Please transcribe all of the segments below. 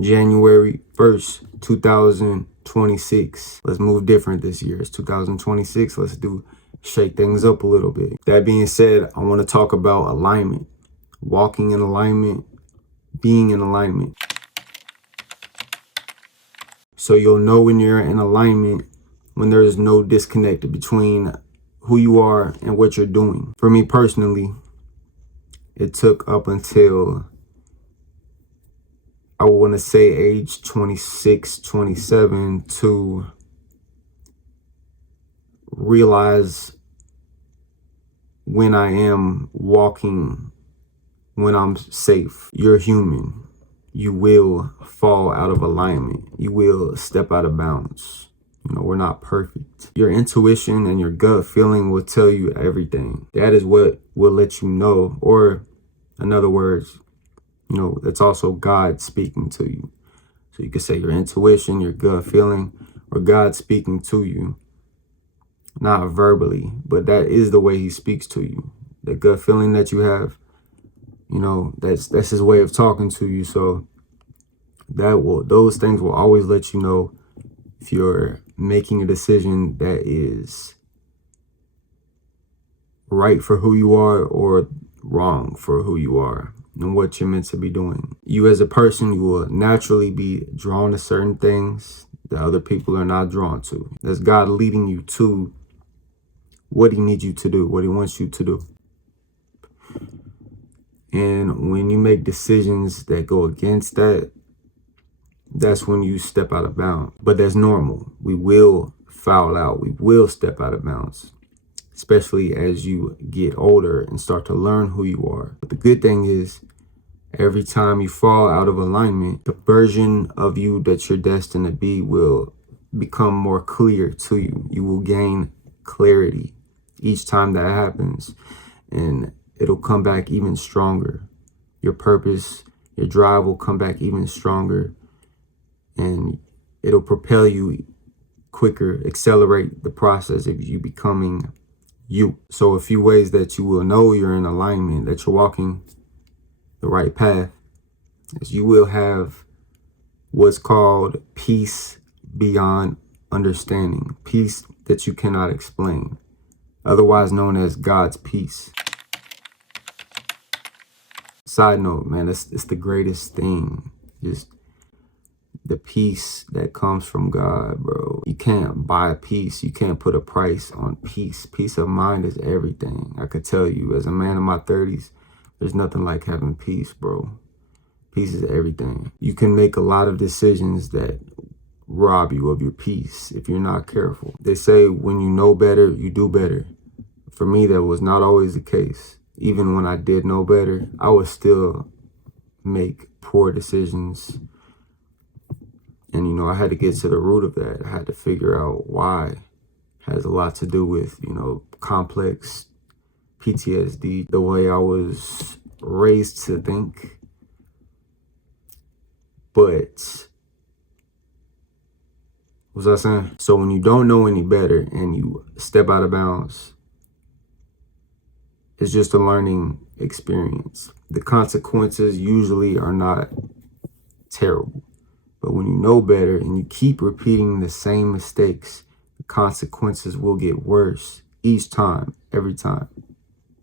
January 1st, 2026. Let's move different this year. It's 2026. Let's shake things up a little bit. That being said, I want to talk about alignment, walking in alignment, being in alignment. So you'll know when you're in alignment, when there is no disconnect between who you are and what you're doing. For me personally, it took up until, I want to say, age 26, 27 to realize when I am walking, when I'm safe. You're human. You will fall out of alignment. You will step out of bounds. We're not perfect. Your intuition and your gut feeling will tell you everything. That is what will let you know, or in other words, it's also God speaking to you. So you could say your intuition, your gut feeling, or God speaking to you. Not verbally, but that is the way he speaks to you. The gut feeling that you have, that's his way of talking to you. So those things will always let you know if you're making a decision that is right for who you are or wrong for who you are and what you're meant to be doing. You as a person, you will naturally be drawn to certain things that other people are not drawn to. That's God leading you to what he needs you to do, what he wants you to do. And when you make decisions that go against that, that's when you step out of bounds. But that's normal. We will foul out. We will step out of bounds, especially as you get older and start to learn who you are. But the good thing is, every time you fall out of alignment, the version of you that you're destined to be will become more clear to you. You will gain clarity each time that happens, and it'll come back even stronger. Your purpose, your drive will come back even stronger, and it'll propel you quicker, accelerate the process of you becoming you. So a few ways that you will know you're in alignment, that you're walking the right path, is you will have what's called peace beyond understanding, peace that you cannot explain, otherwise known as God's peace. Side note, man, it's the greatest thing. Just the peace that comes from God, bro. You can't buy peace. You can't put a price on peace. Peace of mind is everything. I could tell you, as a man in my 30s, there's nothing like having peace, bro. Peace is everything. You can make a lot of decisions that rob you of your peace if you're not careful. They say when you know better, you do better. For me, that was not always the case. Even when I did know better, I would still make poor decisions. And, I had to get to the root of that. I had to figure out why. It has a lot to do with, complex PTSD, the way I was raised to think. But what was I saying? So when you don't know any better and you step out of bounds, it's just a learning experience. The consequences usually are not terrible. But when you know better and you keep repeating the same mistakes, the consequences will get worse each time, every time.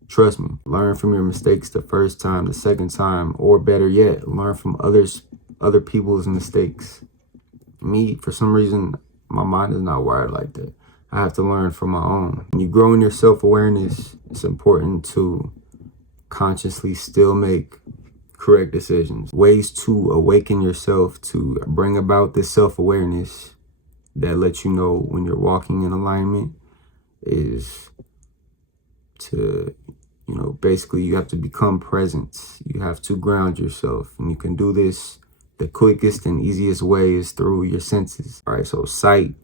Trust me, learn from your mistakes the first time, the second time, or better yet, learn from other people's mistakes. Me, for some reason, my mind is not wired like that. I have to learn from my own. When you grow in your self-awareness, it's important to consciously still make correct decisions. Ways to awaken yourself to bring about this self-awareness that lets you know when you're walking in alignment is to, basically you have to become present. You have to ground yourself, and you can do this. The quickest and easiest way is through your senses. All right, so sight,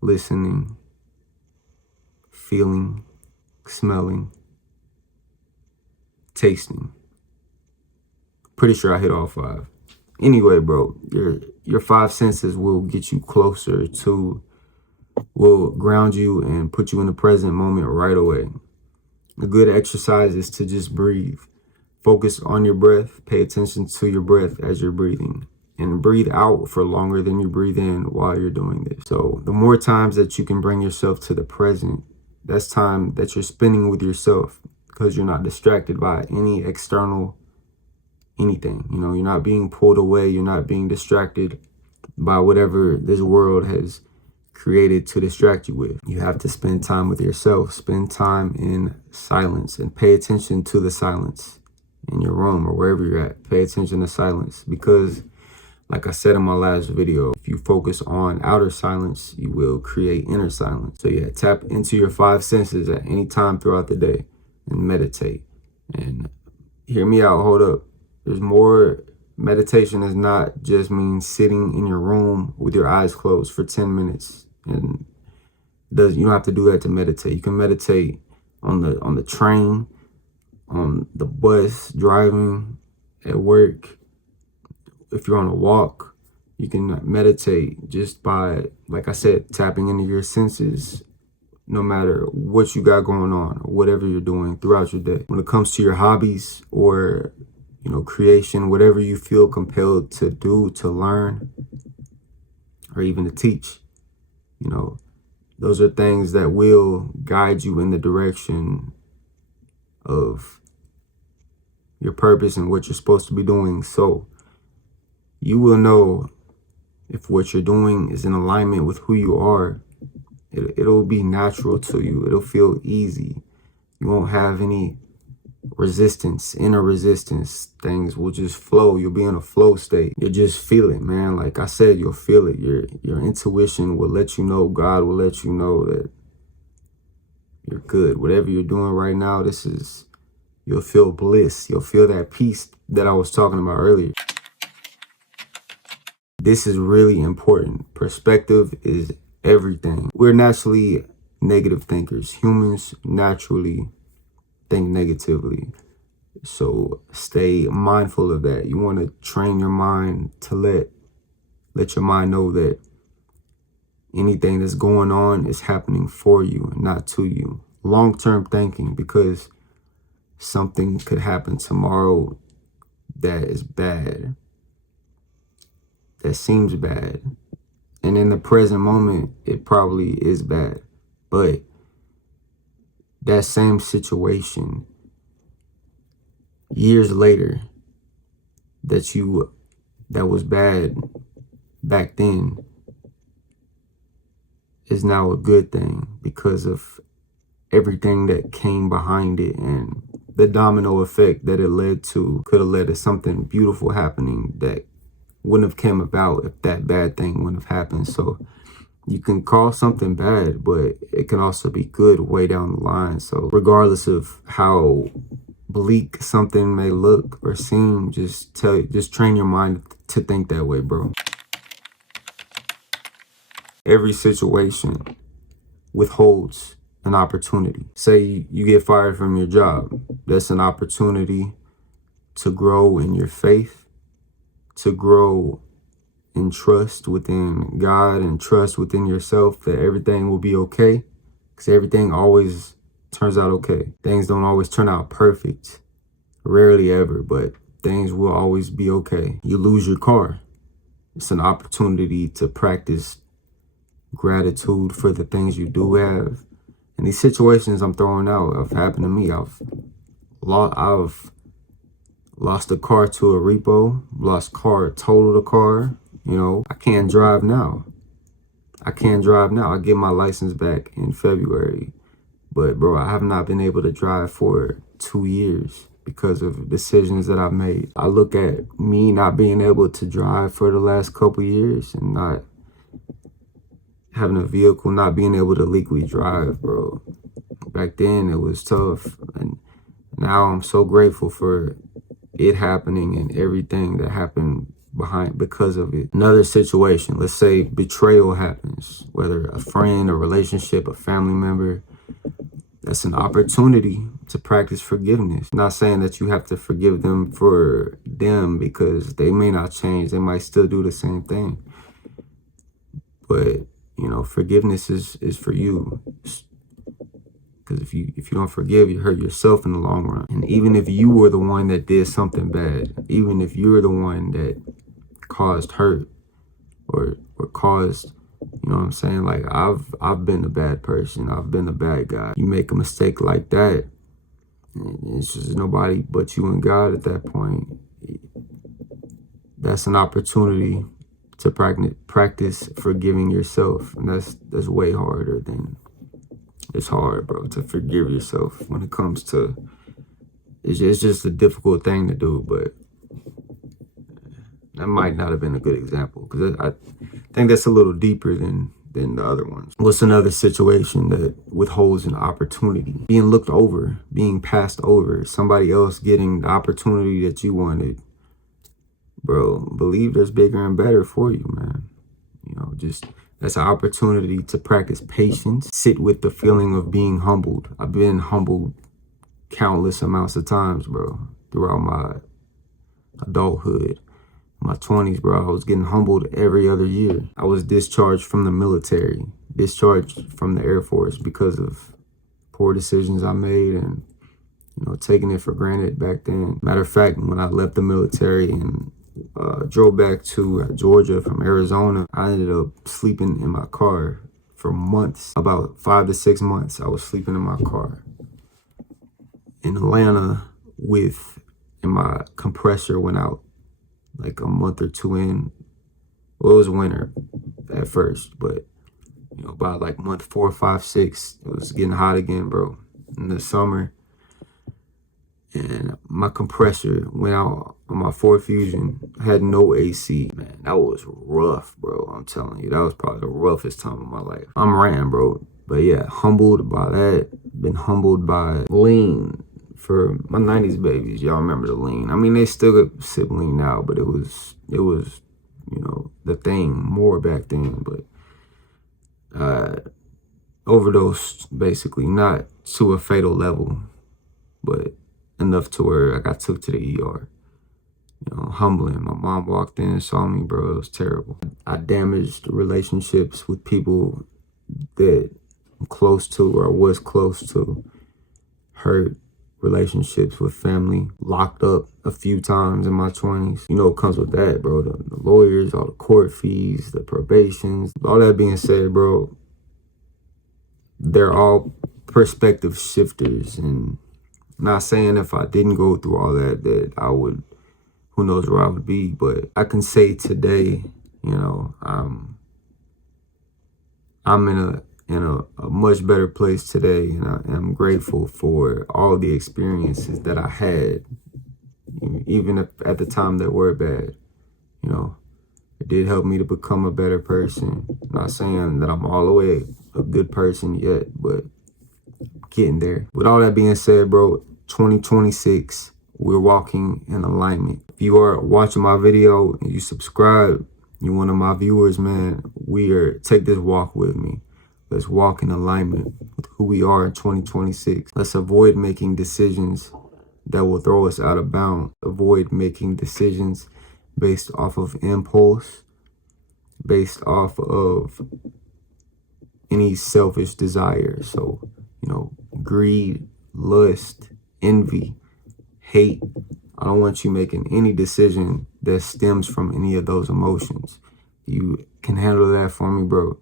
listening, feeling, smelling, tasting. Pretty sure I hit all 5. Anyway, bro, your 5 senses will get you closer to, will ground you and put you in the present moment right away. A good exercise is to just breathe. Focus on your breath. Pay attention to your breath as you're breathing. And breathe out for longer than you breathe in while you're doing this. So the more times that you can bring yourself to the present, that's time that you're spending with yourself, because you're not distracted by any external anything. You know, you're not being pulled away. You're not being distracted by whatever this world has created to distract you with. You have to spend time with yourself. Spend time in silence and pay attention to the silence in your room or wherever you're at. Pay attention to silence, because like I said in my last video, if you focus on outer silence, you will create inner silence. So yeah, tap into your 5 senses at any time throughout the day and meditate. And hear me out, hold up. There's more. Meditation does not just mean sitting in your room with your eyes closed for 10 minutes. And you don't have to do that to meditate. You can meditate on the train, on the bus, driving, at work. If you're on a walk, you can meditate just by, like I said, tapping into your senses, no matter what you got going on or whatever you're doing throughout your day. When it comes to your hobbies or, you know, creation, whatever you feel compelled to do, to learn, or even to teach, you know, those are things that will guide you in the direction of your purpose and what you're supposed to be doing. So you will know if what you're doing is in alignment with who you are. It'll be natural to you. It'll feel easy. You won't have any resistance, inner resistance. Things will just flow. You'll be in a flow state. You'll just feel it, man. Like I said, you'll feel it. Your intuition will let you know. God will let you know that you're good. Whatever you're doing right now, you'll feel bliss. You'll feel that peace that I was talking about earlier. This is really important. Perspective is everything. We're naturally negative thinkers. Humans naturally think negatively. So stay mindful of that. You want to train your mind to let your mind know that anything that's going on is happening for you and not to you. Long-term thinking, because something could happen tomorrow that is bad, that seems bad. And in the present moment, it probably is bad. But that same situation, years later, that was bad back then, is now a good thing because of everything that came behind it, and the domino effect that it led to could have led to something beautiful happening that wouldn't have came about if that bad thing wouldn't have happened. So you can call something bad, but it can also be good way down the line. So regardless of how bleak something may look or seem, just train your mind to think that way, bro. Every situation withholds an opportunity. Say you get fired from your job. That's an opportunity to grow in your faith, to grow in trust within God and trust within yourself that everything will be okay, because everything always turns out okay. Things don't always turn out perfect, rarely ever, but things will always be okay. You lose your car. It's an opportunity to practice gratitude for the things you do have. And these situations I'm throwing out have happened to me. I've lost a car to a repo, totaled a car. You know, I can't drive now. I get my license back in February. But bro, I have not been able to drive for 2 years because of decisions that I've made. I look at me not being able to drive for the last couple years and not having a vehicle, not being able to legally drive, bro. Back then it was tough. And now I'm so grateful for it happening and everything that happened because of it. Another situation, let's say betrayal happens, whether a friend, a relationship, a family member. That's an opportunity to practice forgiveness. I'm not saying that you have to forgive them for them, because they may not change. They might still do the same thing. But, you know, forgiveness is for you. Because if you don't forgive, you hurt yourself in the long run. And even if you were the one that did something bad, even if you're the one that caused hurt or caused, you know what I'm saying? Like I've been a bad person. I've been a bad guy. You make a mistake like that, it's just nobody but you and God at that point. That's an opportunity to practice forgiving yourself. And that's way harder than, it's hard, bro, to forgive yourself when it comes to, it's just a difficult thing to do, but that might not have been a good example because I think that's a little deeper than the other ones. What's another situation that withholds an opportunity? Being looked over, being passed over, somebody else getting the opportunity that you wanted. Bro, believe there's bigger and better for you, man. You know, just that's an opportunity to practice patience, sit with the feeling of being humbled. I've been humbled countless amounts of times, bro, throughout my adulthood. My 20s, bro, I was getting humbled every other year. I was discharged from the military, discharged from the Air Force because of poor decisions I made and, you know, taking it for granted back then. Matter of fact, when I left the military and drove back to Georgia from Arizona, I ended up sleeping in my car for months. About 5 to 6 months, I was sleeping in my car in Atlanta and my compressor went out like a month or two in. Well, it was winter at first, but you know, about like month 4, 5, 6, it was getting hot again, bro, in the summer. And my compressor went out on my Ford Fusion. I had no AC. Man, that was rough, bro. I'm telling you, that was probably the roughest time of my life. I'm ranting, bro. But yeah, humbled by that. Been humbled by lean for my 90s babies. Y'all remember the lean. I mean, they still got sibling now, but it was, you know, the thing more back then. But overdosed, basically, not to a fatal level, but enough to where I got took to the ER. You know, humbling. My mom walked in and saw me, bro. It was terrible. I damaged relationships with people that I'm close to or was close to. Hurt relationships with family. Locked up a few times in my 20s. You know what comes with that, bro. The lawyers, all the court fees, the probations. All that being said, bro, they're all perspective shifters. And I'm not saying if I didn't go through all that I would, who knows where I would be, but I can say today, you know, I'm in a much better place today, and I'm grateful for all the experiences that I had, even if at the time that were bad. You know, it did help me to become a better person. I'm not saying that I'm all the way a good person yet, but getting there. With all that being said, bro, 2026, we're walking in alignment. If you are watching my video and you subscribe, you're one of my viewers, man, take this walk with me. Let's walk in alignment with who we are in 2026. Let's avoid making decisions that will throw us out of bounds. Avoid making decisions based off of impulse, based off of any selfish desire. So, you know, greed, lust, envy, hate. I don't want you making any decision that stems from any of those emotions. You can handle that for me, bro,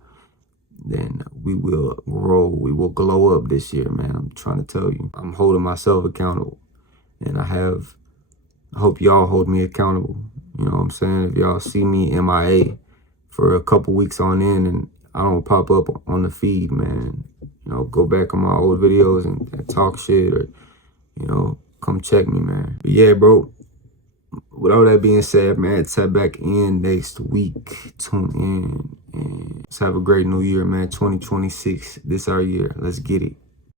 then we will grow. We will glow up this year, man. I'm trying to tell you. I'm holding myself accountable. And I hope y'all hold me accountable. You know what I'm saying? If y'all see me MIA for a couple weeks on end and I don't pop up on the feed, man, you know, go back on my old videos and talk shit or, you know, come check me, man. But yeah, bro, with all that being said, man, tap back in next week. Tune in and let's have a great new year, man. 2026, this our year. Let's get it.